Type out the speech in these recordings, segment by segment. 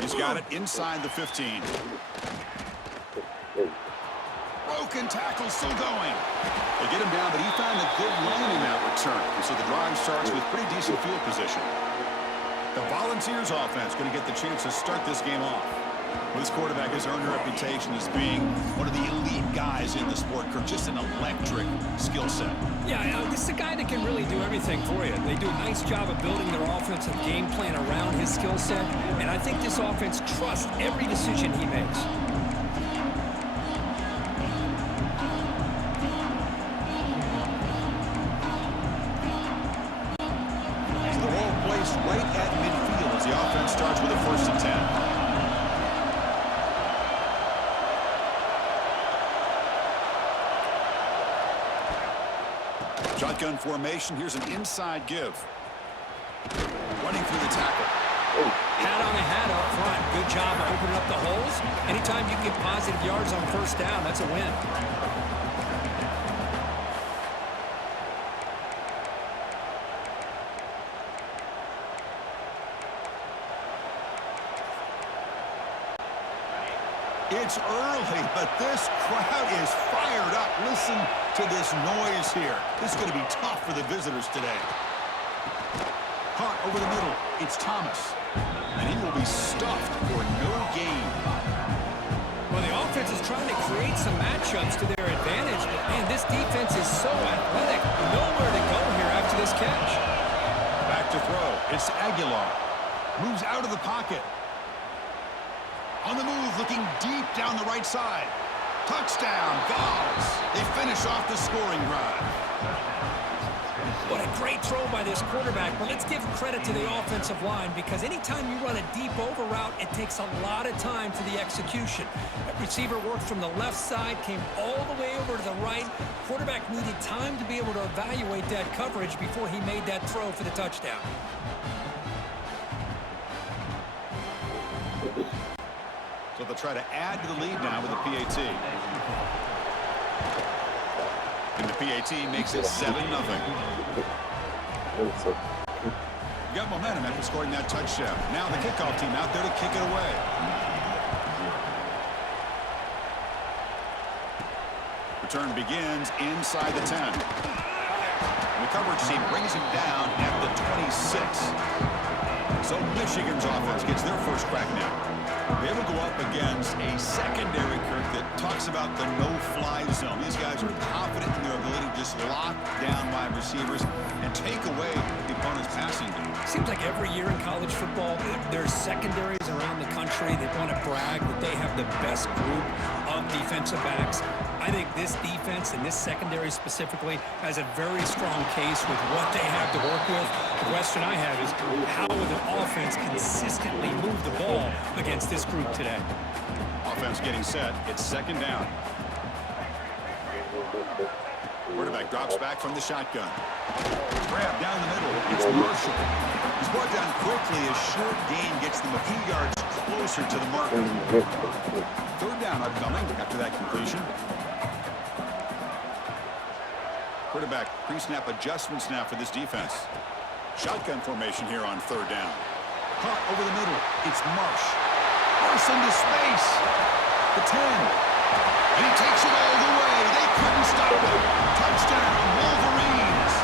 He's got it inside the 15. Broken tackle still going. They get him down, but he found a good lane in that return. And so the drive starts with pretty decent field position. The Volunteers offense going to get the chance to start this game off. Well, this quarterback has earned a reputation as being one of the elite guys in the sport. Just an electric skill set. Yeah, this is a guy that can really do everything for you. They do a nice job of building their offensive game plan around his skill set, and I think this offense trusts every decision he makes. So the ball placed right at midfield as the offense starts with a 1st and 10. Shotgun formation. Here's an inside give. Running through the tackle. Hat on a hat up front. Good job of opening up the holes. Anytime you get positive yards on 1st down, that's a win. It's early, but this crowd is fired up. Listen to this noise here. This is going to be tough for the visitors today. Caught over the middle. It's Thomas. And he will be stuffed for no gain. Well, the offense is trying to create some matchups to their advantage, and this defense is so athletic. Nowhere to go here after this catch. Back to throw. It's Aguilar. Moves out of the pocket. On the move, looking deep down the right side. Touchdown, Vols. They finish off the scoring drive. What a great throw by this quarterback, but let's give credit to the offensive line because anytime you run a deep over route, it takes a lot of time for the execution. That receiver worked from the left side, came all the way over to the right. Quarterback needed time to be able to evaluate that coverage before he made that throw for the touchdown. So they'll try to add to the lead now with a PAT. And the PAT makes it 7-0. Got momentum after scoring that touchdown. Now the kickoff team out there to kick it away. Return begins inside the 10. And the coverage team brings him down at the 26. So Michigan's offense gets their first crack now. They will go up against a secondary, Kirk, that talks about the no-fly zone. These guys are confident in their ability to just lock down wide receivers and take away the opponent's passing game. Seems like every year in college football, there's secondaries around the country that want to brag that they have the best group of defensive backs. I think this defense and this secondary specifically has a very strong case with what they have to work with. The question I have is how will the offense consistently move the ball against this group today? Offense getting set. It's 2nd down. Quarterback drops back from the shotgun. Grab down the middle. It's Marshall. He's brought down quickly. A short gain gets them a few yards closer to the marker. 3rd down upcoming after that completion. Quarterback pre-snap adjustments now for this defense. Shotgun formation here on 3rd down. Caught over the middle. It's Marsh. Marsh into space. The 10. And he takes it all the way. They couldn't stop him. Touchdown, Wolverines.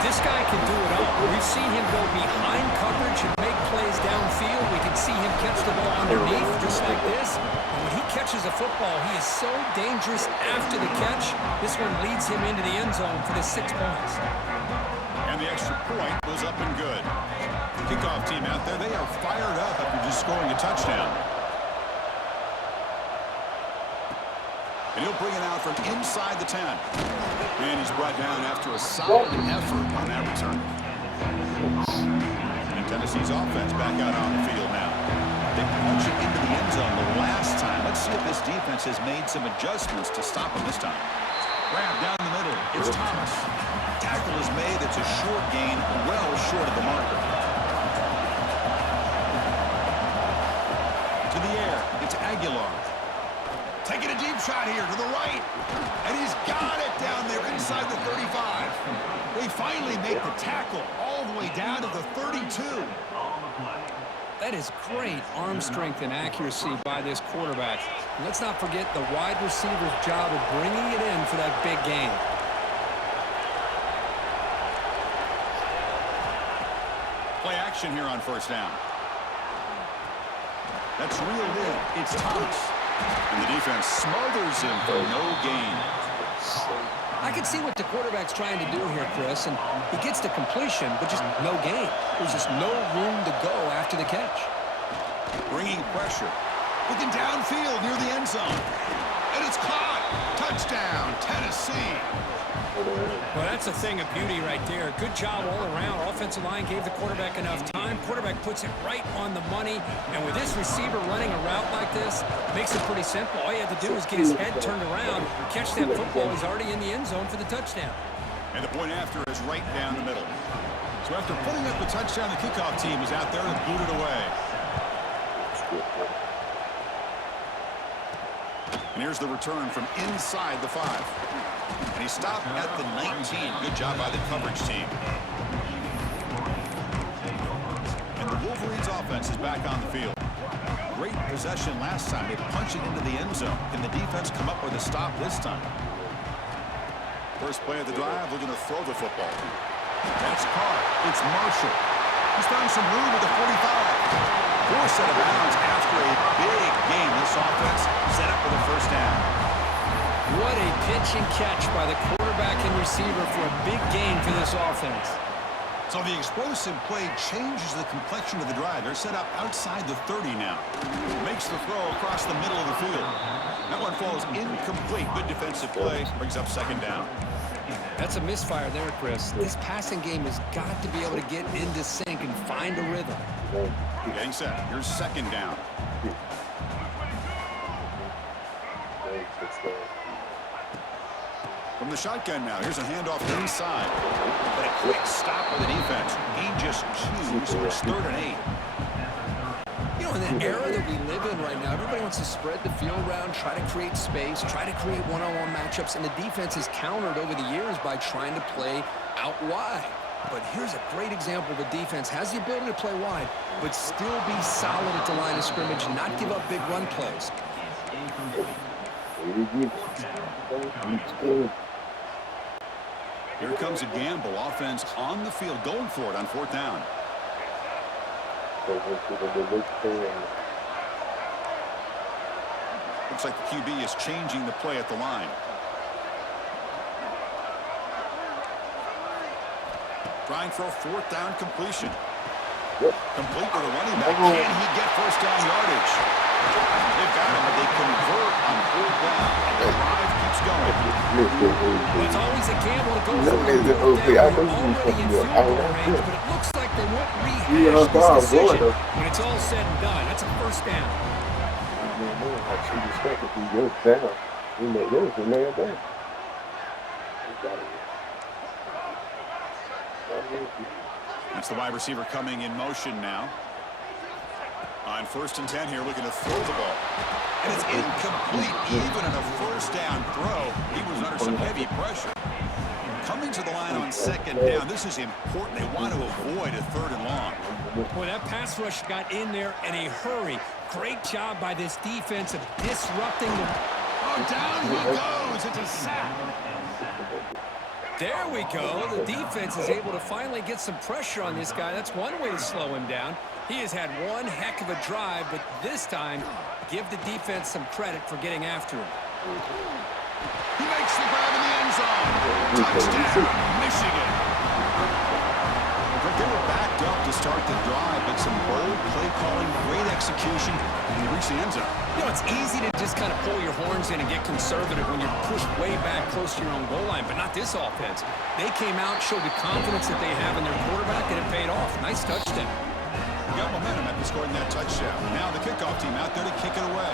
This guy can do it all. We've seen him go behind coverage and make plays downfield. We can see him catch the ball underneath just like this. And when he catches a football, he is so dangerous after the catch. This one leads him into the end zone for the 6 points. And the extra point was up and good. Kickoff team out there, they are fired up after just scoring a touchdown. And he'll bring it out from inside the 10. And he's brought down after a solid effort on that return. And Tennessee's offense back out on the field now. They punched it into the end zone the last time. Let's see if this defense has made some adjustments to stop him this time. Grab down the middle. It's Thomas. Tackle is made. It's a short gain, well short of the marker. To the air. It's Aguilar. Taking a deep shot here to the right. And he's got it down there inside the 35. They finally make the tackle all the way down to the 32. That is great arm strength and accuracy by this quarterback. And let's not forget the wide receiver's job of bringing it in for that big gain. Play action here on first down. That's reeled in. It's Thomas. And the defense smothers him for no gain. I can see what the quarterback's trying to do here, Chris, and he gets the completion, but just no gain. There's just no room to go after the catch. Bringing pressure. Looking downfield near the end zone. And it's caught. Touchdown, Tennessee. Well, that's a thing of beauty right there. Good job all around. Offensive line gave the quarterback enough time. Quarterback puts it right on the money. And with this receiver running a route like this, makes it pretty simple. All you have to do is get his head turned around, catch that football. He's already in the end zone for the touchdown. And the point after is right down the middle. So after putting up the touchdown, the kickoff team is out there and boot it away. And here's the return from inside the 5. And he stopped at the 19. Good job by the coverage team. And the Wolverines offense is back on the field. Great possession last time. They punched it into the end zone. Can the defense come up with a stop this time? First play of the drive, looking to throw the football. That's caught. It's Marshall. He's found some room at the 45. Forced out of bounds after a big game. This offense set up with a first down. What a pitch and catch by the quarterback and receiver for a big gain for this offense. So the explosive play changes the complexion of the drive. They're set up outside the 30 now. Makes the throw across the middle of the field. That one falls incomplete. Good defensive play. Brings up second down. That's a misfire there, Chris. This passing game has got to be able to get into sync and find a rhythm. Getting set. Here's second down. From the shotgun now. Here's a handoff inside. But a quick stop by the defense. He just chews. So it's 3rd and 8. You know, in that era that we live in right now, everybody wants to spread the field around, try to create space, try to create one-on-one matchups, and the defense has countered over the years by trying to play out wide. But here's a great example. The defense has the ability to play wide, but still be solid at the line of scrimmage, not give up big run plays. Here comes a gamble. Offense on the field, going for it on 4th down. Looks like the QB is changing the play at the line. Trying for a 4th down completion. Complete with a running back. Can he get first down yardage? They've got him, but they convert on 4th down. And the drive keeps going. It's always a gamble to go for it. They're already in field goal range, but it looks like they won't rehash this decision when it's all said and done. That's a first down. That's the wide receiver coming in motion now. On 1st and 10 here, looking to throw the ball. And it's incomplete. Even in a first down throw, he was under some heavy pressure. Coming to the line on 2nd down, this is important. They want to avoid a 3rd and long. Boy, that pass rush got in there in a hurry. Great job by this defense of disrupting the... Oh, down he goes. It's a sack. There we go. The defense is able to finally get some pressure on this guy. That's one way to slow him down. He has had one heck of a drive, but this time, give the defense some credit for getting after him. He makes the grab in the end zone. Touchdown, Michigan. But they were backed up to start the drive, but some bold play calling, great execution, and they reached the end zone. You know, it's easy to just kind of pull your horns in and get conservative when you're pushed way back close to your own goal line, but not this offense. They came out, showed the confidence that they have in their quarterback, and it paid off. Nice touchdown. Got momentum after scoring that touchdown. Now the kickoff team out there to kick it away.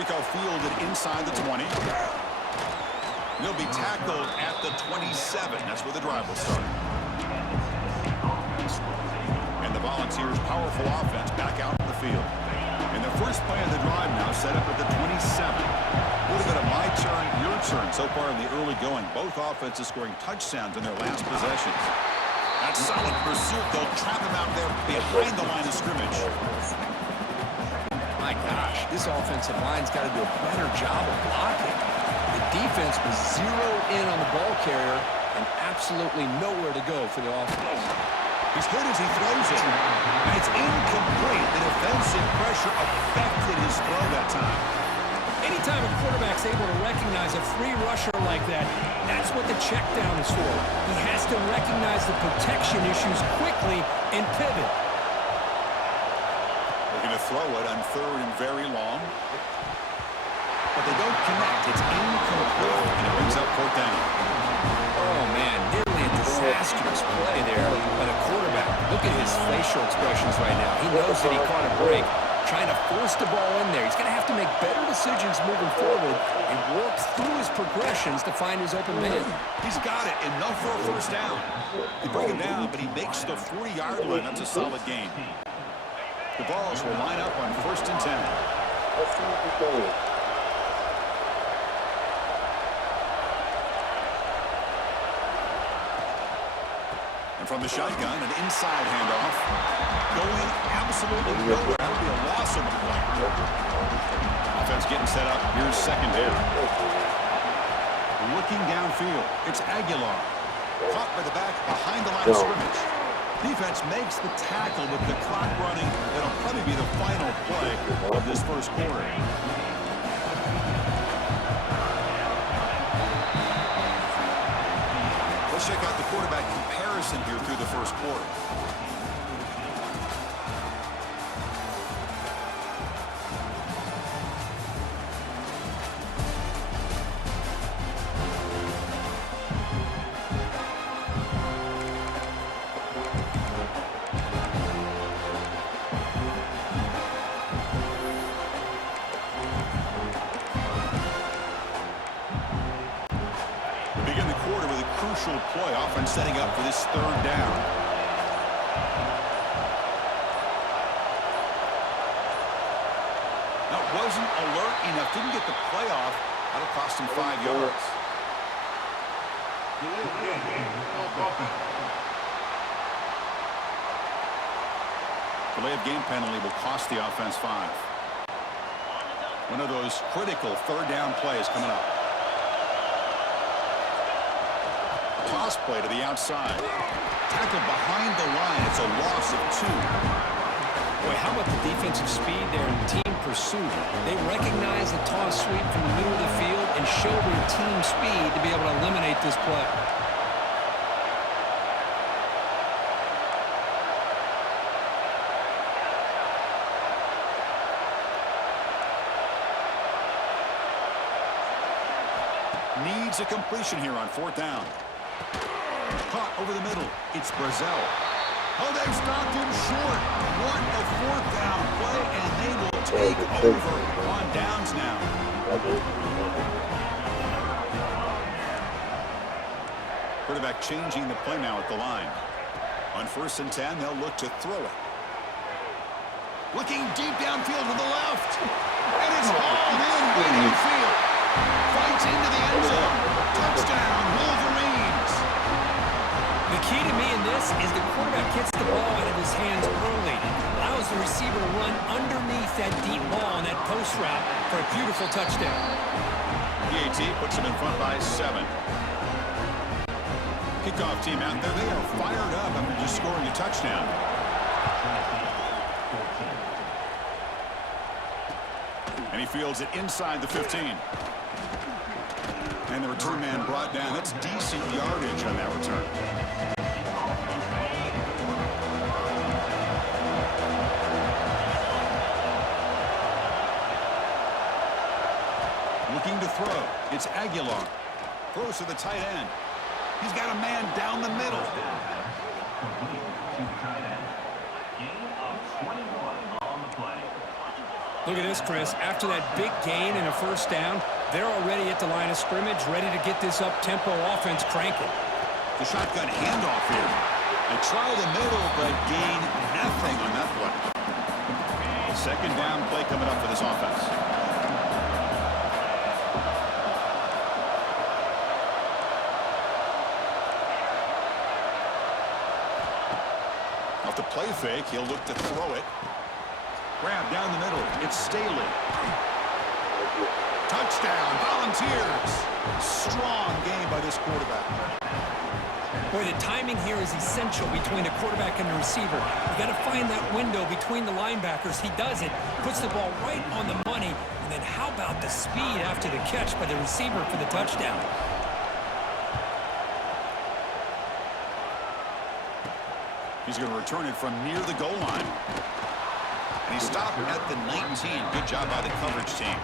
Kickoff fielded inside the 20. He'll be tackled at the 27. That's where the drive will start. And the Volunteers' powerful offense back out in the field. And the first play of the drive now set up at the 27. Would have been a concern so far in the early going. Both offenses scoring touchdowns in their last possessions. That solid pursuit. They'll trap him out there behind the line of scrimmage. My gosh, this offensive line's got to do a better job of blocking. The defense was zeroed in on the ball carrier and absolutely nowhere to go for the offense. He's hit as he throws it. And it's incomplete. The defensive pressure affected his throw that time. Anytime a quarterback's able to recognize a free rusher like that, that's what the check down is for. He has to recognize the protection issues quickly and pivot. They're going to throw it on 3rd and very long. But they don't connect. It's incomplete. And it brings up 4th down. Oh, man, nearly a disastrous play there by the quarterback. Look at his facial expressions right now. He knows that he caught a break, trying to force the ball in there. He's going to have to make better decisions moving forward and work through his progressions to find his open man. He's got it. Enough for a 1st down. They bring him down, but he makes the 40-yard line. That's a solid gain. The balls will line up on 1st and 10. And from the shotgun, an inside handoff. Going absolutely nowhere. That would be a loss of a play. Offense getting set up. Here's 2nd down. Looking downfield. It's Aguilar. Caught by the back behind the line of scrimmage. Defense makes the tackle with the clock running. It'll probably be the final play of this 1st quarter. Let's check out the quarterback comparison here through the 1st quarter. Play offense setting up for this 3rd down. Now, wasn't alert enough. Didn't get the play off. That'll cost him 5 yards. Delay of game penalty will cost the offense 5. One of those critical 3rd down plays coming up. Toss play to the outside. Tackle behind the line. It's a loss of 2. Boy, how about the defensive speed there in team pursuit? They recognize the toss sweep from the middle of the field and show their team speed to be able to eliminate this play. Needs a completion here on 4th down. Caught over the middle. It's Brazel. Oh, they've stopped him short. What a 4th down play, and they will take over on downs now. Quarterback changing the play now at the line. On 1st and 10, they'll look to throw it. Looking deep downfield to the left. And it's hauled in way downfield. Fights into the end zone. Touchdown, Wolverines. The key to me in this is the quarterback gets the ball out of his hands early, allows the receiver to run underneath that deep ball on that post route for a beautiful touchdown. PAT puts him in front by 7. Kickoff team out there, they are fired up after just scoring a touchdown. And he fields it inside the 15. And the return man brought down. That's decent yardage on that return. Looking to throw. It's Aguilar. Throws to the tight end. He's got a man down the middle. Look at this, Chris. After that big gain and a 1st down, they're already at the line of scrimmage, ready to get this up-tempo offense cranking. The shotgun handoff here. They try the middle, but gain nothing on that play. 2nd down play coming up for this offense. Off the play fake, he'll look to throw it. Grab down the middle. It's Staley. Touchdown, Volunteers. Strong game by this quarterback. Boy, the timing here is essential between the quarterback and the receiver. You got to find that window between the linebackers. He does it, puts the ball right on the money, and then how about the speed after the catch by the receiver for the touchdown? He's going to return it from near the goal line. And he stopped at the 19. Good job by the coverage team.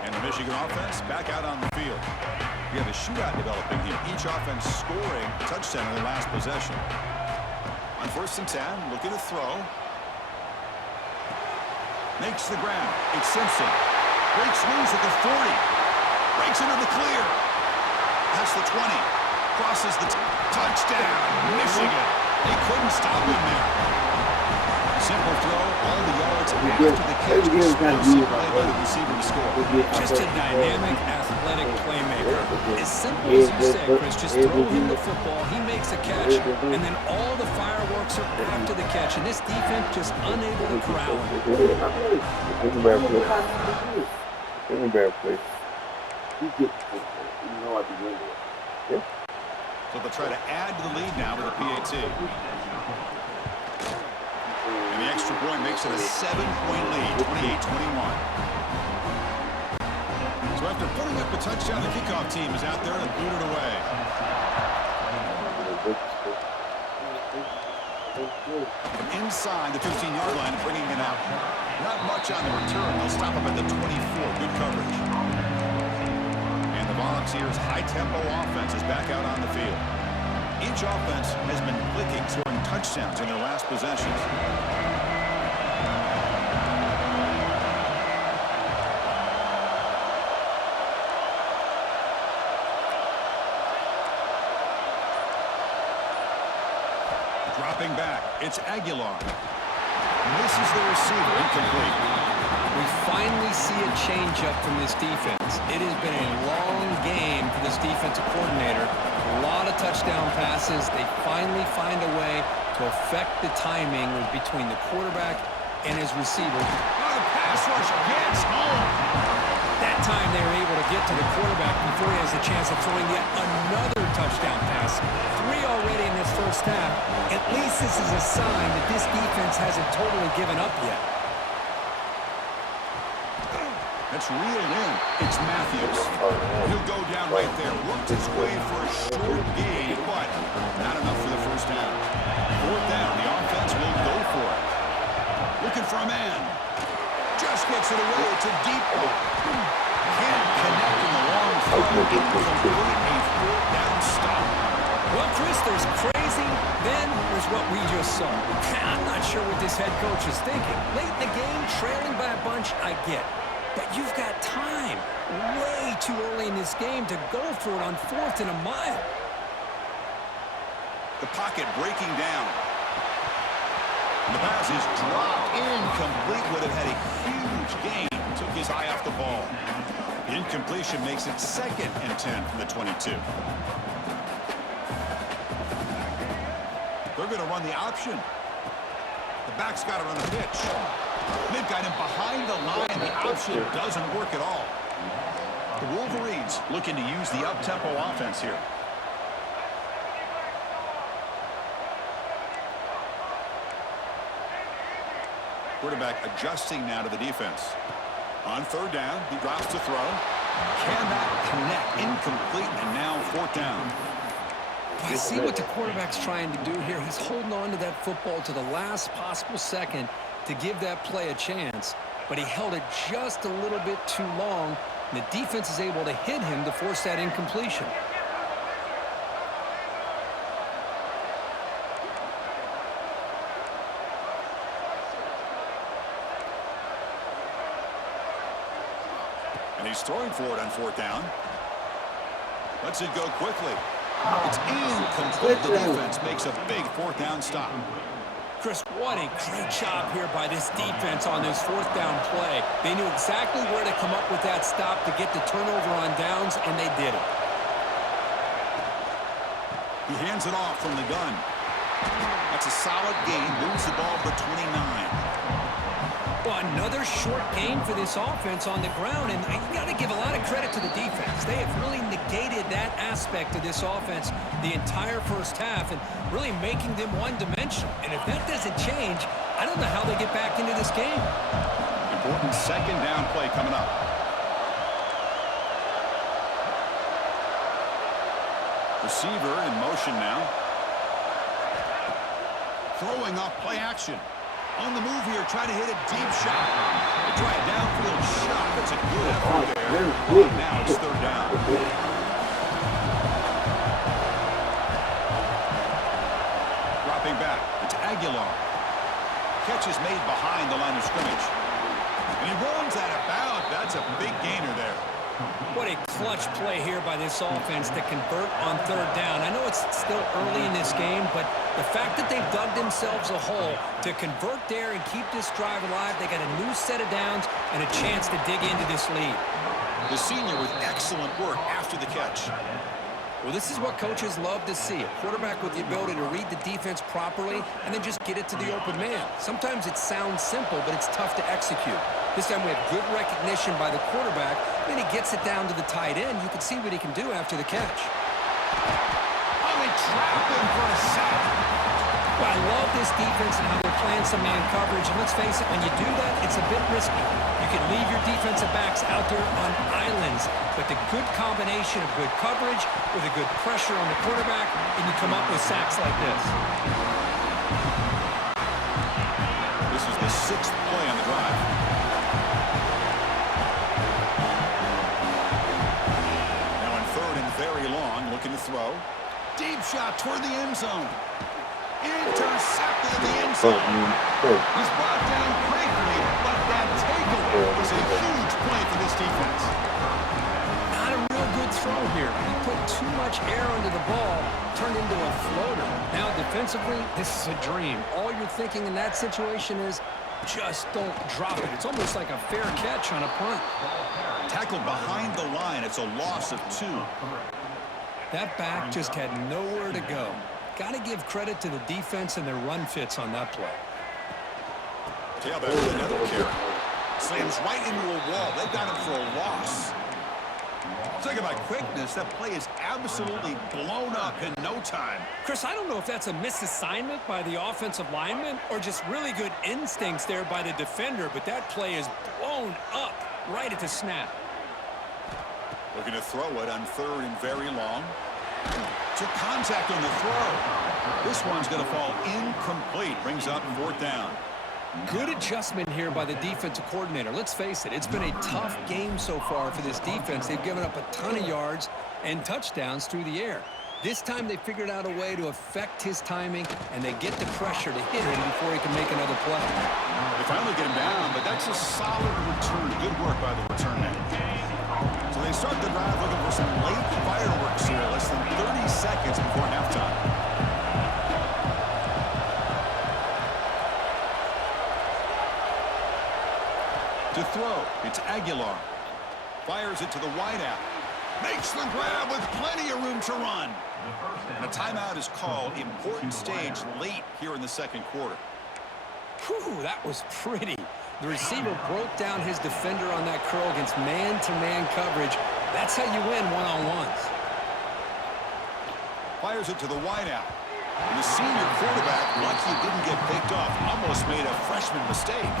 And the Michigan offense back out on the field. We have a shootout developing here. Each offense scoring a touchdown in their last possession. On 1st and 10, looking to throw. Makes the grab. It's Simpson. Breaks loose at the 40. Breaks into the clear. Past the 20. Crosses the touchdown. Michigan. They couldn't stop him there. Simple throw, all the yards after the catch. Explosive play by the receiver to score. Just a dynamic, athletic playmaker. As simple as you say, Chris, just throw him the football, he makes a catch, and then all the fireworks are after the catch. And this defense just unable to corral him. So they'll try to add to the lead now with a PAT. And the extra point makes it a 7-point lead, 28-21. So after putting up a touchdown, the kickoff team is out there to boot it away. From inside the 15-yard line, bringing it out. Not much on the return. They'll stop him at the 24. Good coverage. And the Volunteers' high-tempo offense is back out on the field. Each offense has been clicking, scoring touchdowns in their last possessions. Dropping back, it's Aguilar. Misses the receiver, incomplete. We finally see a change-up from this defense. It has been a long game for this defensive coordinator. A lot of touchdown passes. They finally find a way to affect the timing between the quarterback and his receiver. Oh, the pass rush gets home. That time they were able to get to the quarterback before he has a chance of throwing yet another touchdown pass. 3 already in this first half. At least this is a sign that this defense hasn't totally given up yet. That's reeled in. It's Matthews. He'll go down right there. Worked his way for a short gain, but not enough for the first down. 4th down. The offense will go for it. Looking for a man. Just gets it away to Depot. Can't connect in the long throw. Incomplete. A 4th down stop. Well, Chris, there's crazy, then there's what we just saw. I'm not sure what this head coach is thinking. Late in the game, trailing by a bunch, I get. But you've got time, way too early in this game, to go for it on 4th and a mile. The pocket breaking down. The pass is dropped incomplete. Would have had a huge gain. Took his eye off the ball. The incompletion makes it 2nd and 10 from the 22. They're going to run the option. The back's got to run the pitch. They've got him behind the line. The option doesn't work at all. The Wolverines looking to use the up-tempo offense here. Quarterback adjusting now to the defense. On 3rd down, he drops to throw. Cannot connect. Incomplete, and now 4th down. I see what the quarterback's trying to do here. He's holding on to that football to the last possible second to give that play a chance, but he held it just a little bit too long, and the defense is able to hit him to force that incompletion. And he's throwing for it on 4th down. Lets it go quickly. It's incomplete. The defense makes a big 4th down stop. Chris, what a great job here by this defense on this 4th down play. They knew exactly where to come up with that stop to get the turnover on downs, and they did it. He hands it off from the gun. That's a solid gain. Moves the ball to 29. Well, another short gain for this offense on the ground, and you got to give a lot of credit to the defense. They have really negated that aspect of this offense the entire first half and really making them one-dimensional. And if that doesn't change, I don't know how they get back into this game. Important second down play coming up. Receiver in motion now. Throwing off play action. On the move here, trying to hit a deep shot. They try a downfield shot. That's a good effort there. Now it's third down. Dropping back. It's Aguilar. Catch is made behind the line of scrimmage. And he runs that about. That's a big gainer there. What a clutch play here by this offense to convert on third down. I know it's still early in this game, but the fact that they've dug themselves a hole to convert there and keep this drive alive, they got a new set of downs and a chance to dig into this lead. The senior with excellent work after the catch. Well, this is what coaches love to see. A quarterback with the ability to read the defense properly and then just get it to the open man. Sometimes it sounds simple, but it's tough to execute. This time we have good recognition by the quarterback. Then he gets it down to the tight end. You can see what he can do after the catch. Oh, they trap him for a sack. Well, I love this defense and how they're playing some man coverage. And let's face it, when you do that, it's a bit risky. You can leave your defensive backs out there on islands. But the good combination of good coverage with a good pressure on the quarterback, and you come up with sacks like this. This is the sixth play on the drive. Now in third and very long, looking to throw. Deep shot toward the end zone. Intercepted in the end zone. He's brought down quickly, but that takeaway was a huge play for this defense. Not a real good throw here. He put too much air under the ball, turned into a floater. Now defensively, this is a dream. All you're thinking in that situation is just don't drop it. It's almost like a fair catch on a punt. Tackled behind the line. It's a loss of 2. That back just had nowhere to go. Got to give credit to the defense and their run fits on that play. Tailback with another carry. Slams right into a wall. They got him for a loss. Talk about quickness. That play is absolutely blown up in no time. Chris, I don't know if that's a misassignment by the offensive lineman or just really good instincts there by the defender, but that play is blown up right at the snap. Looking to throw it on third and very long. Took contact on the throw. This one's going to fall incomplete. Brings up fourth down. Good adjustment here by the defensive coordinator. Let's face it, it's been a tough game so far for this defense. They've given up a ton of yards and touchdowns through the air. This time they figured out a way to affect his timing, and they get the pressure to hit him before he can make another play. They finally get him down, but that's a solid return. Good work by the return man. So they start the drive looking for some late fireworks here, less than 30 seconds before halftime. To throw, it's Aguilar. Fires it to the wideout. Makes the grab with plenty of room to run. And a timeout is called. Important stage late here in the second quarter. Whew, that was pretty. The receiver broke down his defender on that curl against man-to-man coverage. That's how you win one-on-ones. Fires it to the wideout. And the senior quarterback, lucky it didn't get picked off, almost made a freshman mistake.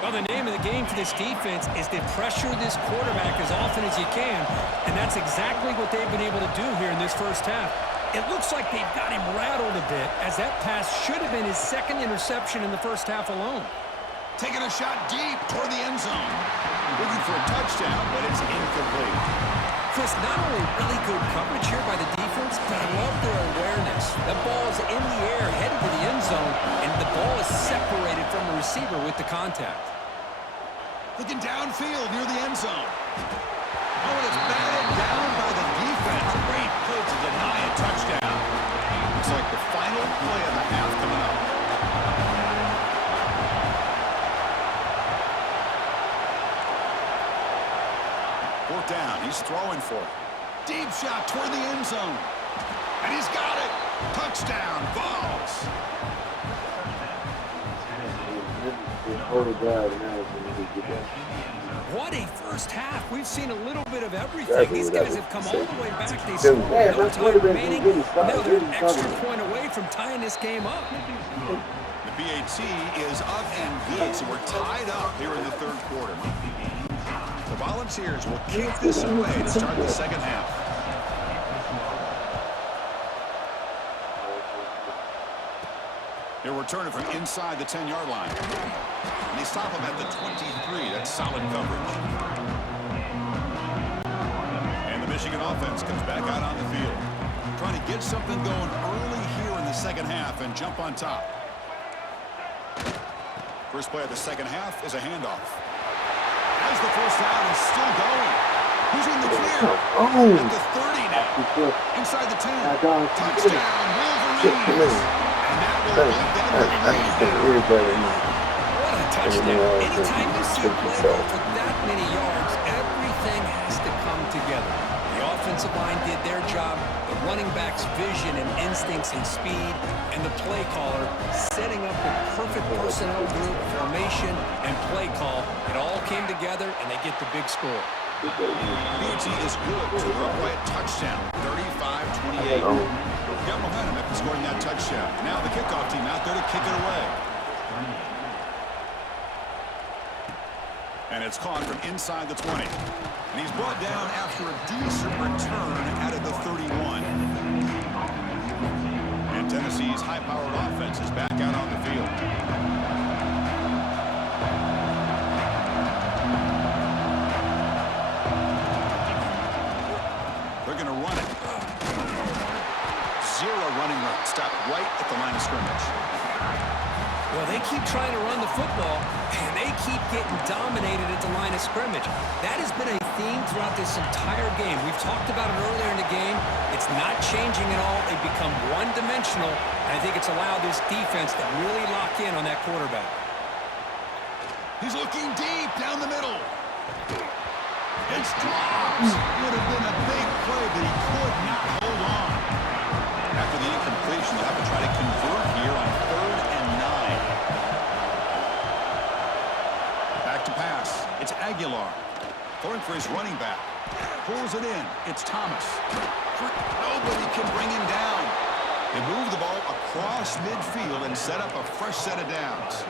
Well, the name of the game for this defense is to pressure this quarterback as often as you can, and that's exactly what they've been able to do here in this first half. It looks like they've got him rattled a bit, as that pass should have been his second interception in the first half alone. Taking a shot deep toward the end zone. Looking for a touchdown, but it's incomplete. Chris, not only really good coverage here by the defense, but I love their awareness. The ball's in the air, headed to the end zone, and the ball is separated from the receiver with the contact. Looking downfield near the end zone. Oh, and it's batted down by the defense. Great play to deny a touchdown. Looks like the final play of the half coming up. Fourth down. He's throwing for it. Deep shot toward the end zone. And he's got it. Touchdown, Vols. What a first half. We've seen a little bit of everything. These guys have come all the way back. They scored no time remaining. Now they're an extra point away from tying this game up. The PAT is up and good, so we're tied up here in the third quarter. The Volunteers will kick this away to start the second half. They're returning from inside the 10-yard line. And they stop him at the 23. That's solid coverage. And the Michigan offense comes back out on the field, trying to get something going early here in the second half and jump on top. First play of the second half is a handoff. As the first down is still going. Who's in the clear? At the 30 now. Inside the 10. Touchdown, Wolverines. And that will lead them to What a touchdown. Anytime you see a play go for that many yards, everything has to come together. The offensive line did their job, the running back's vision and instincts and speed, and the play caller setting up the perfect personnel group, formation, and play call. It all came together, and they get the big score. PAT is good to the upright touchdown, 35-28. Got momentum after scoring that touchdown. Now the kickoff team out there to kick it away. And it's caught from inside the 20. And he's brought down after a decent return out of the 31. And Tennessee's high-powered offense is back out on the field. They're going to run it. Zero running run. Stop right at the line of scrimmage. Well, they keep trying to run the football, and they keep getting dominated at the line of scrimmage. That has been a theme throughout this entire game. We've talked about it earlier in the game. It's not changing at all. They've become one-dimensional, and I think it's allowed this defense to really lock in on that quarterback. He's looking deep down the middle. It's dropped. Would have been a big play, but he could not hold on. After the incompletion, they'll have to try to convert here on 3rd and 9. Back to pass. It's Aguilar. Throwing for his running back. Pulls it in. It's Thomas. Nobody can bring him down. They move the ball across midfield and set up a fresh set of downs.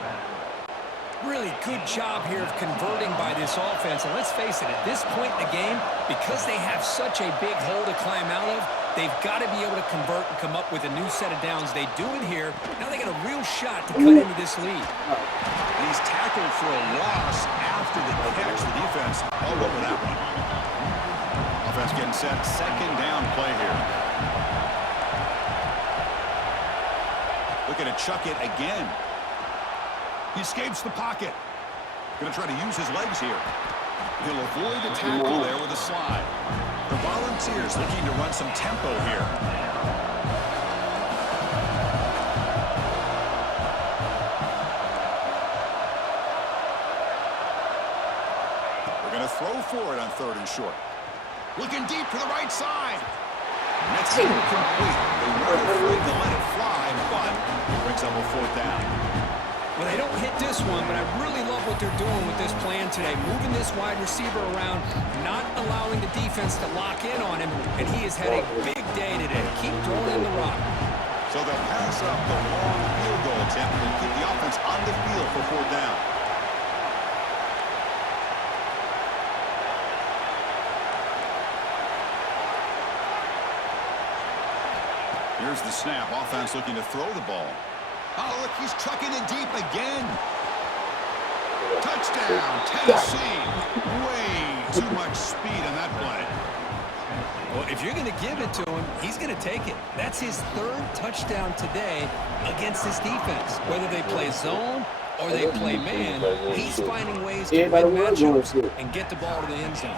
Really good job here of converting by this offense. And let's face it, at this point in the game, because they have such a big hole to climb out of, they've got to be able to convert and come up with a new set of downs. They do it here. Now they got a real shot to cut into this lead. And he's tackled for a loss after the catch. The defense all over that one. Offense getting set. Second down play here. Looking to chuck it again. He escapes the pocket. Going to try to use his legs here. He'll avoid the tackle there with a slide. The Volunteers looking to run some tempo here. They're going to throw for it on 3rd and short. Looking deep to the right side. That's incomplete. They weren't afraid to let it fly, but it brings up a 4th down. Well, they don't hit this one, but I really love what they're doing with this plan today. Moving this wide receiver around, not allowing the defense to lock in on him, and he has had a big day today. Keep throwing in the rock. So they'll pass up the long field goal attempt and keep the offense on the field for 4th down. Here's the snap. Offense looking to throw the ball. Oh, look, he's trucking it deep again. Touchdown, Tennessee. Way too much speed on that play. Well, if you're going to give it to him, he's going to take it. That's his 3rd touchdown today against this defense. Whether they play zone or they play man, he's finding ways to win matchups and get the ball to the end zone.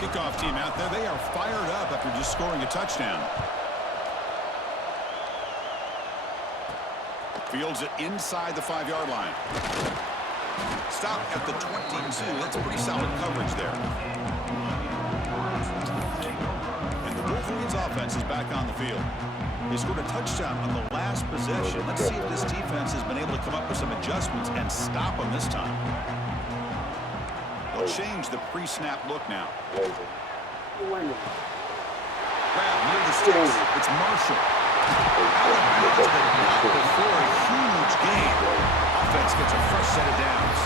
Kickoff team out there, they are fired up after just scoring a touchdown. Fields it inside the 5-yard line. Stop at the 22. That's pretty solid coverage there. And the Wolverines offense is back. back on the field. He scored a touchdown on the last possession. Let's see if this defense has been able to come up with some adjustments and stop him this time. They'll change the pre-snap look now. Grab near the sticks. It's Marshall. Out of bounds, but not before a huge gain. Offense gets a fresh set of downs.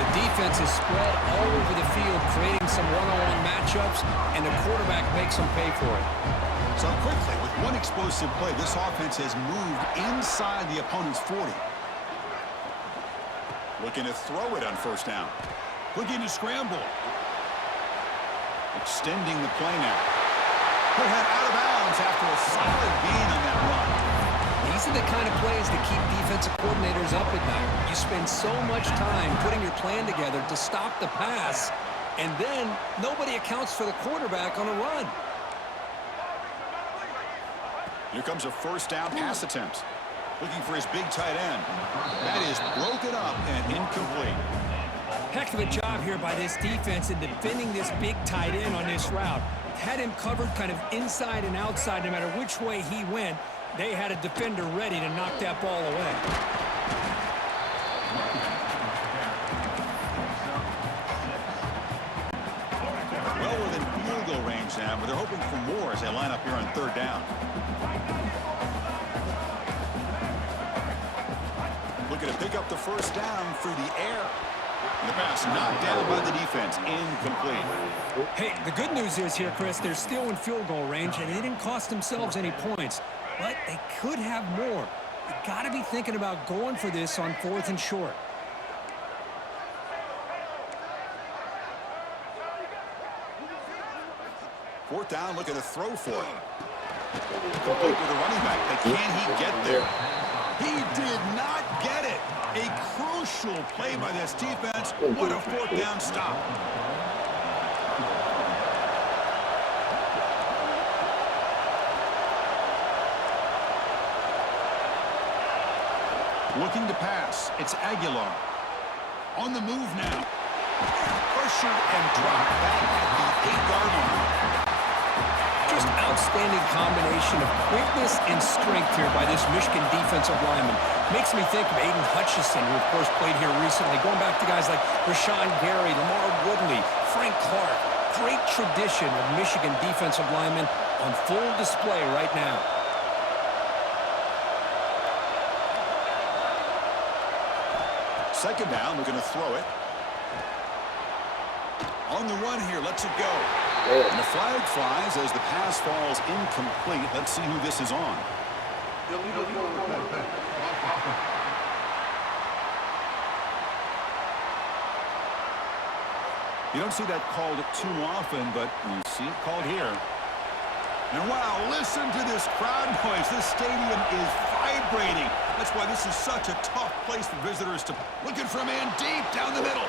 The defense is spread all over the field, creating some one-on-one matchups, and the quarterback makes them pay for it. So quickly, with one explosive play, this offense has moved inside the opponent's 40. Looking to throw it on first down. Looking to scramble. Extending the play now. He'll head out of bounds after a solid gain on that run. These are the kind of plays that keep defensive coordinators up at night. You spend so much time putting your plan together to stop the pass, and then nobody accounts for the quarterback on a run. Here comes a first down pass attempt. Looking for his big tight end. That is broken up and incomplete. Heck of a job here by this defense in defending this big tight end on this route. Had him covered kind of inside and outside no matter which way he went. They had a defender ready to knock that ball away. Well within field goal range now, but they're hoping for more as they line up here on third down. Looking to pick up the first down through the air. And the pass knocked down by the defense. Incomplete. Hey, the good news is here, Chris, they're still in field goal range, and they didn't cost themselves any points. But they could have more. You got to be thinking about going for this on 4th and short. Fourth down, looking to throw for it. Complete with the running back. But can he get there? He did not get it. A crucial play by this defense. What a fourth down stop. Looking to pass. It's Aguilar. On the move now. Pressured and dropped back at the 8-yard line. Just outstanding combination of quickness and strength here by this Michigan defensive lineman. Makes me think of Aiden Hutchinson, who of course played here recently. Going back to guys like Rashawn Gary, Lamar Woodley, Frank Clark. Great tradition of Michigan defensive linemen on full display right now. Second down, we're going to throw it. On the run here, lets it go. And the flag flies as the pass falls incomplete. Let's see who this is on. You don't see that called too often, but you see it called here. And wow, listen to this crowd noise. This stadium is vibrating. That's why this is such a tough place for visitors to... Looking for a man deep down the middle.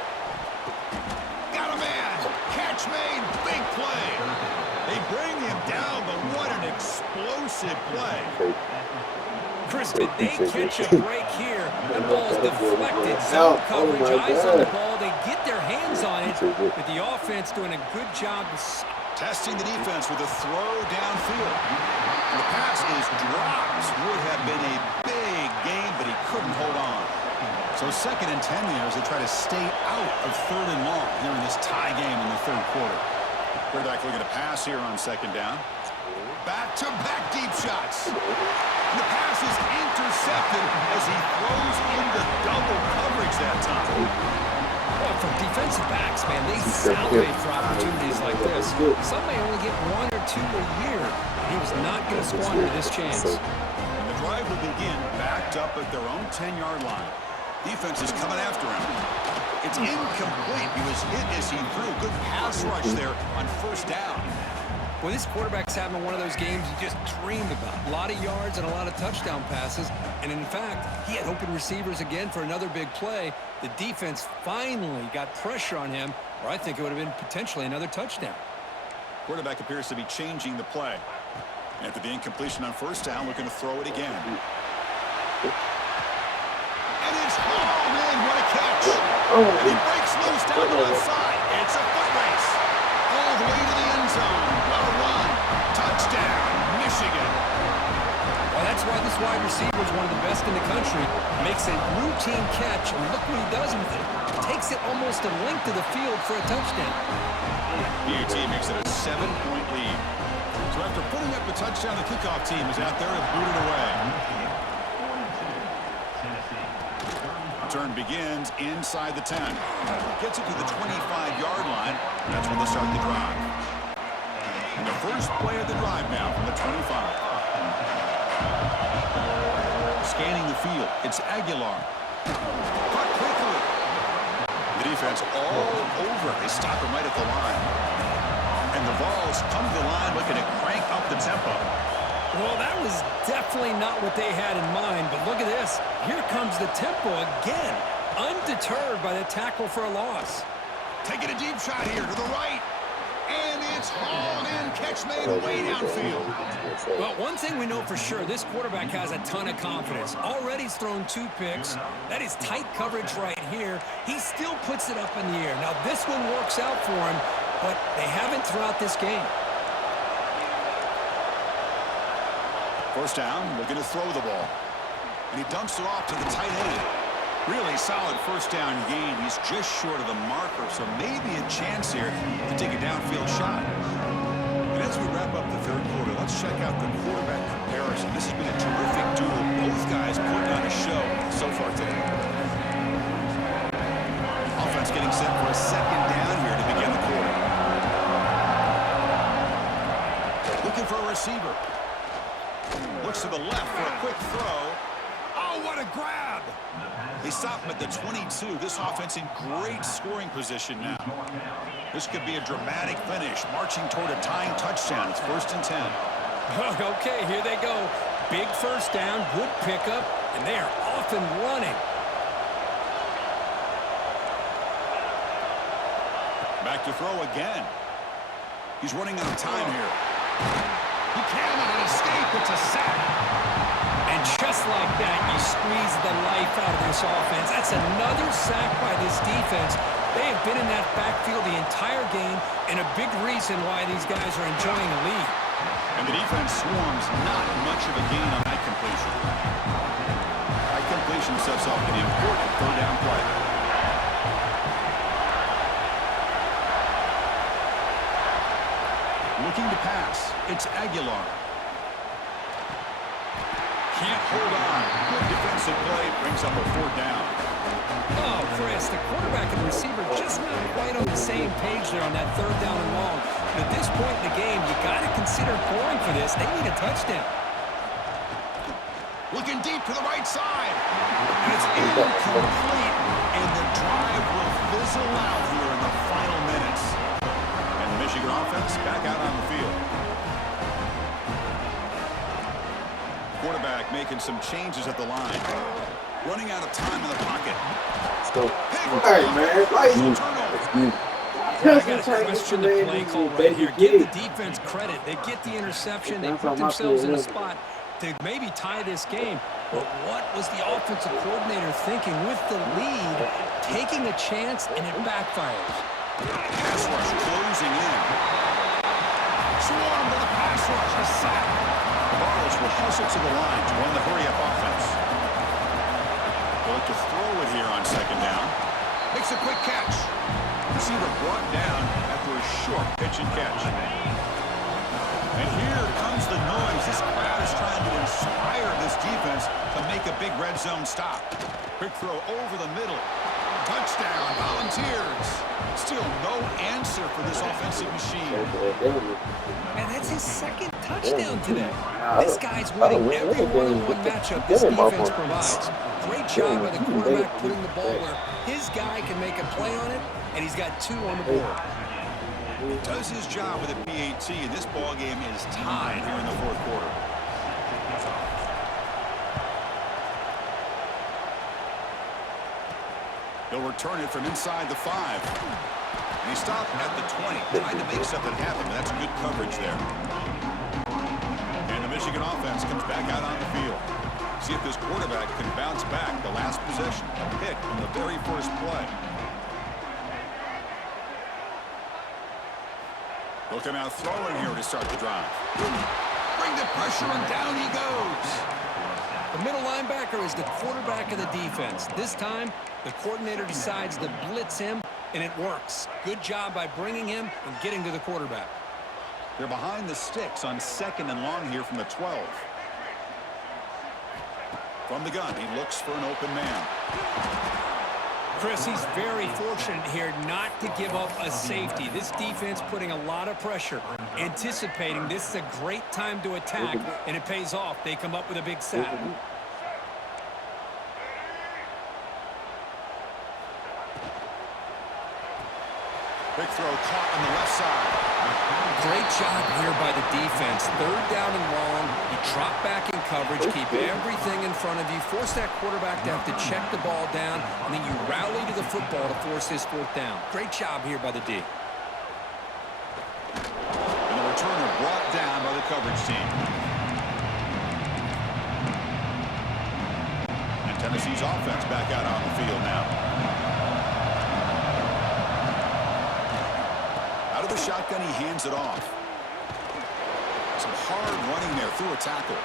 Got a man. Catch made. Big play. They bring him down, but what an explosive play. Chris, did they catch a break here? That ball's deflected. Zone coverage, eyes on the ball. They get their hands on it, but the offense doing a good job to... Testing the defense with a throw downfield. And the pass is dropped. Would have been a big gain, but he couldn't hold on. So 2nd and 10 there as they try to stay out of 3rd and long here in this tie game in the 3rd quarter. Quarterback looking to pass here on 2nd down. Back-to-back deep shots. And the pass is intercepted as he throws into double coverage that time. Well, from defensive backs, man, they salivate for opportunities like this. Some may only get 1 or 2 a year. He was not going to squander this chance. And the drive will begin backed up at their own 10-yard line. Defense is coming after him. It's incomplete. He was hit as he threw. Good pass rush there on first down. Well, this quarterback's having one of those games you just dreamed about. A lot of yards and a lot of touchdown passes. And in fact, he had open receivers again for another big play. The defense finally got pressure on him, or I think it would have been potentially another touchdown. Quarterback appears to be changing the play. After the incompletion on first down, looking to throw it again. And it's hauled in. What a catch. And he breaks loose down the left side. It's a foot race. All the way to the end zone. Well run. Touchdown, best in the country, makes a routine catch, and look what he does with it. Takes it almost a length of the field for a touchdown. PAT makes it a 7-point lead. So after putting up the touchdown, the kickoff team is out there and booted away. Return begins inside the 10. Gets it to the 25-yard line. That's when they start the drive. And the first play of the drive now from the 25. Scanning the field, it's Aguilar. Caught quickly. The defense all over. They stop him right at the line. And the Vols come to the line looking to crank up the tempo. Well, that was definitely not what they had in mind, but look at this. Here comes the tempo again, undeterred by the tackle for a loss. Taking a deep shot here to the right. And it's hauled in. Catch made way downfield. Well, one thing we know for sure, this quarterback has a ton of confidence. Already he's thrown 2 picks. That is tight coverage right here. He still puts it up in the air. Now, this one works out for him, but they haven't throughout this game. First down, looking to throw the ball. And he dumps it off to the tight end. Really solid first down gain. He's just short of the marker, so maybe a chance here to take a downfield shot. And as we wrap up the third quarter, let's check out the quarterback comparison. This has been a terrific duel. Both guys putting on a show so far today. Offense getting set for a second down here to begin the quarter. Looking for a receiver. Looks to the left for a quick throw. Oh, what a grab! They stop him at the 22. This offense in great scoring position now. This could be a dramatic finish, marching toward a tying touchdown. It's 1st and 10. Okay, here they go. Big first down, good pickup, and they are off and running. Back to throw again. He's running out of time here. He cannot escape. It's a sack. And just like that, you squeeze the life out of this offense. That's another sack by this defense. They have been in that backfield the entire game, and a big reason why these guys are enjoying the lead. And the defense swarms not much of a gain on that completion. That completion sets up an important third down play. Looking to pass. It's Aguilar. Can't hold on. Good defensive play. Brings up a 4th down. Oh, Chris, the quarterback and receiver just not quite on the same page there on that 3rd down and long. But at this point in the game, you got to consider going for this. They need a touchdown. Looking deep to the right side. And it's incomplete. And the drive will fizzle out here in the final minutes. And the Michigan offense back out on the field. Quarterback making some changes at the line. Running out of time in the pocket. Let's go. Hey, man. I got to question the play call right here. Give the defense credit. They get the interception. They put themselves in a spot to maybe tie this game. But what was the offensive coordinator thinking with the lead, taking a chance, and it backfires? Pass rush closing in. Swarm to the pass rush. A sack. The Vols will hustle to the line to run the hurry-up offense. They'll look to throw it here on 2nd down. Makes a quick catch. Receiver brought down after a short pitch and catch. And here comes the noise. This crowd is trying to inspire this defense to make a big red zone stop. Quick throw over the middle. Touchdown, Volunteers. Still no answer for this offensive machine. And that's his 2nd touchdown today. This guy's winning every one-on-one matchup this defense provides. Great job by the quarterback putting the ball where his guy can make a play on it, and he's got 2 on the board. He does his job with a PAT, and this ball game is tied here in the 4th quarter. He'll return it from inside the 5. And he stopped at the 20, trying to make something happen, but that's good coverage there. And the Michigan offense comes back out on the field. See if this quarterback can bounce back. The last possession, a pick from the very first play. They'll come out throwing here to start the drive. Bring the pressure, and down he goes. The middle linebacker is the quarterback of the defense. This time, the coordinator decides to blitz him, and it works. Good job by bringing him and getting to the quarterback. They're behind the sticks on 2nd and long here from the 12. From the gun, he looks for an open man. Chris, he's very fortunate here not to give up a safety. This defense putting a lot of pressure, anticipating this is a great time to attack, and it pays off. They come up with a big sack. Big throw caught on the left side. Great job here by the defense. 3rd down and long. You drop back in coverage, keep everything in front of you, force that quarterback to have to check the ball down, and then you rally to the football to force this 4th down. Great job here by the D. And the returner brought down by the coverage team. And Tennessee's offense back out on the field now. Out of the shotgun, he hands it off. Some hard running there through a tackle.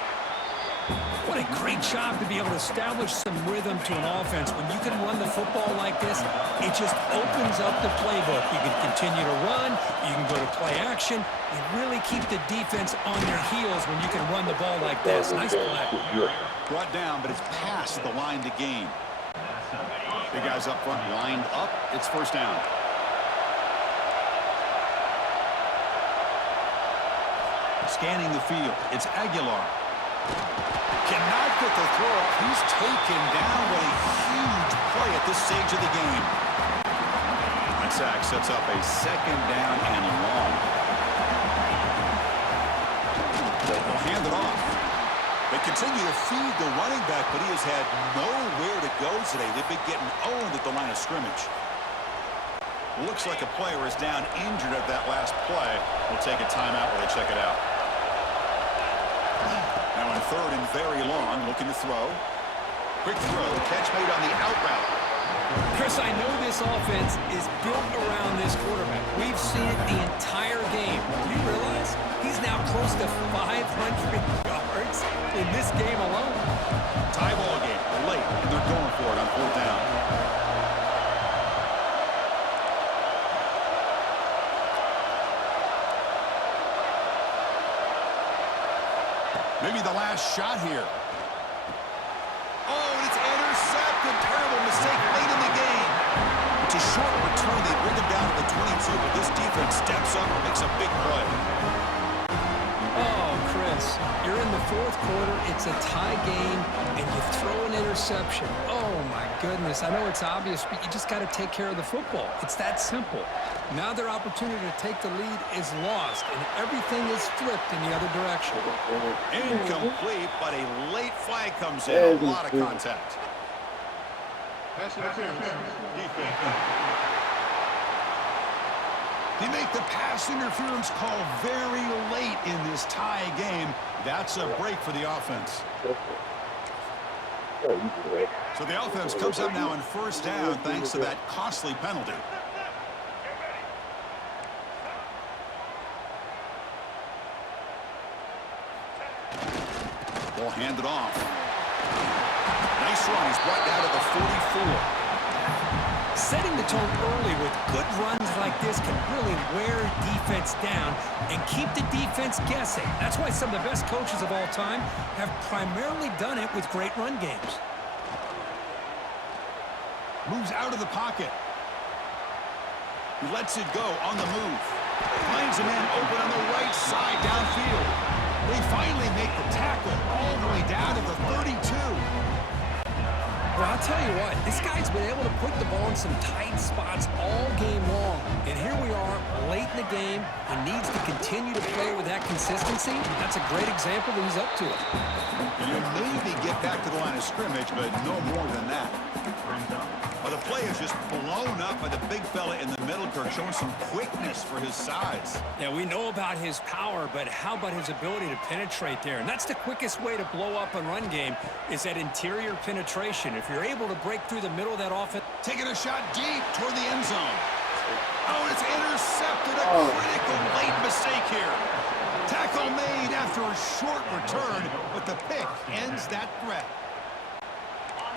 What a great job to be able to establish some rhythm to an offense. When you can run the football like this, it just opens up the playbook. You can continue to run. You can go to play action. You really keep the defense on their heels when you can run the ball like this. Nice play. Brought down, but it's past the line to gain. The guys up front lined up. It's 1st down. Scanning the field. It's Aguilar. Cannot get the throw off. He's taken down. What a huge play at this stage of the game. That sack sets up a 2nd down and long. They'll hand it off. They continue to feed the running back, but he has had nowhere to go today. They've been getting owned at the line of scrimmage. Looks like a player is down injured at that last play. We'll take a timeout while they check it out. Now on 3rd and very long, looking to throw. Quick throw, catch made on the out route. Chris, I know this offense is built around this quarterback. We've seen it the entire game. Do you realize he's now close to 500 yards in this game alone? Tie ball game, late, and they're going for it on 4th down. Maybe the last shot here. Oh, it's intercepted. Terrible mistake late in the game. It's a short return. They bring him down to the 22, but this defense steps up and makes a big play. Oh, Chris, you're in the 4th quarter. It's a tie game, and you throw an interception. Oh, my goodness. I know it's obvious, but you just got to take care of the football. It's that simple. Now their opportunity to take the lead is lost, and everything is flipped in the other direction. Incomplete, but a late flag comes in. A lot of contact. Pass interference. Defense. They make the pass interference call very late in this tie game. That's a break for the offense. So the offense comes up now on 1st down thanks to that costly penalty. Ball handed off. Nice run. He's brought down to the 44. Setting the tone early with good runs like this can really wear defense down and keep the defense guessing. That's why some of the best coaches of all time have primarily done it with great run games. Moves out of the pocket. He lets it go on the move. Finds a man open on the right side downfield. They finally make the tackle all the way down to the 32. Well, I'll tell you what, this guy's been able to put the ball in some tight spots all game long. And here we are, late in the game. He needs to continue to play with that consistency. That's a great example that he's up to it. You maybe get back to the line of scrimmage, but no more than that. Well, the play is just blown up by the big fella in the middle, Kirk, showing some quickness for his size. Yeah, we know about his power, but how about his ability to penetrate there? And that's the quickest way to blow up a run game is that interior penetration. If you're able to break through the middle of that offense. Taking a shot deep toward the end zone. Oh, it's intercepted. A critical late mistake here. Tackle tackle made after a short return, but the pick ends that threat.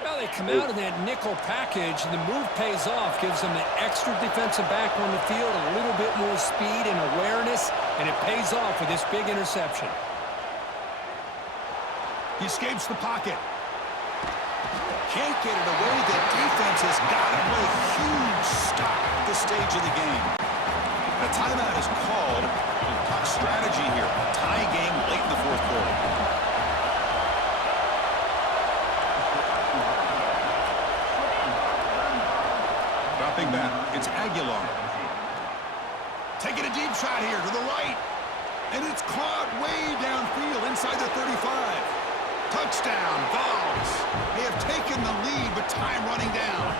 Well, they come out of that nickel package, and the move pays off, gives them an extra defensive back on the field, a little bit more speed and awareness, and it pays off with this big interception. He escapes the pocket. Can't get it away. The defense has got him with a huge stop at this stage of the game. The timeout is called. Talk strategy here. Tie game late in the fourth quarter. Dropping back. It's Aguilar. Taking a deep shot here to the right. And it's caught way downfield inside the 35. Touchdown, Vols. They have taken the lead, but time running down.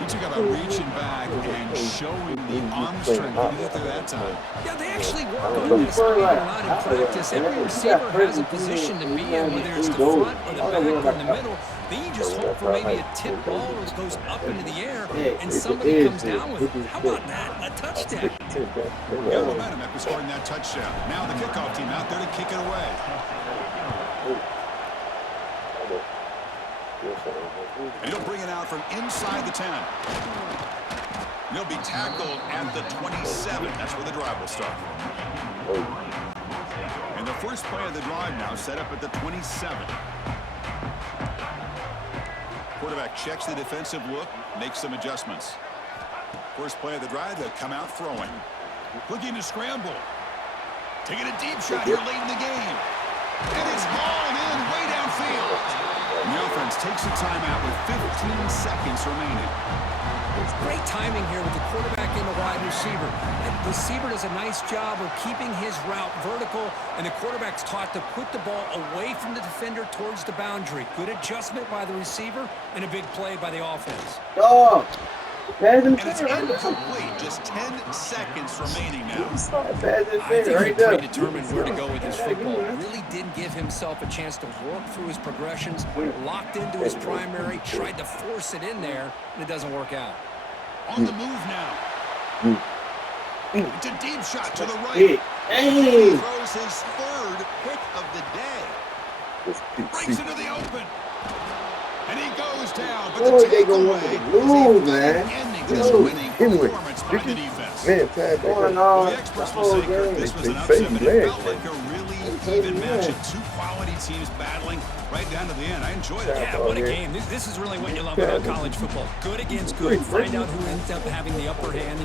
He took about reaching back and showing the arm strength to get there that time. Yeah, they actually work on this, believe it or not, in practice. Every receiver has a position to be in, whether it's the front or the back or in the middle. Then you just hope for maybe a tip ball or it goes up into the air, and somebody comes down with it. How about that? A touchdown. Real momentum after scoring that touchdown. Now the kickoff team out there to kick it away. And he'll bring it out from inside the 10. He'll be tackled at the 27. That's where the drive will start. And the first play of the drive now set up at the 27. Quarterback checks the defensive look, makes some adjustments. First play of the drive, they'll come out throwing. Looking to scramble. Taking a deep shot here late in the game. And it's hauled in way downfield. And the offense takes a timeout with 15 seconds remaining. Great timing here with the quarterback and the wide receiver. The receiver does a nice job of keeping his route vertical, and the quarterback's taught to put the ball away from the defender towards the boundary. Good adjustment by the receiver and a big play by the offense. Oh! And it's incomplete. Just 10 seconds remaining now. I think he's predetermined where to go with his football. Really didn't give himself a chance to work through his progressions, locked into his primary, tried to force it in there, and it doesn't work out. On the move now. It's a deep shot to the right. Hey! He throws his third pick of the day. Breaks into the open. And he goes down, but the takeaway is a ending to this winning performance by the defense. The experts will say, Kirk, this was an upset, but it felt like a really even match of two quality teams battling right down to the end. I enjoyed it. Yeah, what a game. This is really what you love about college football. Good against good. Find out who ends up having the upper hand.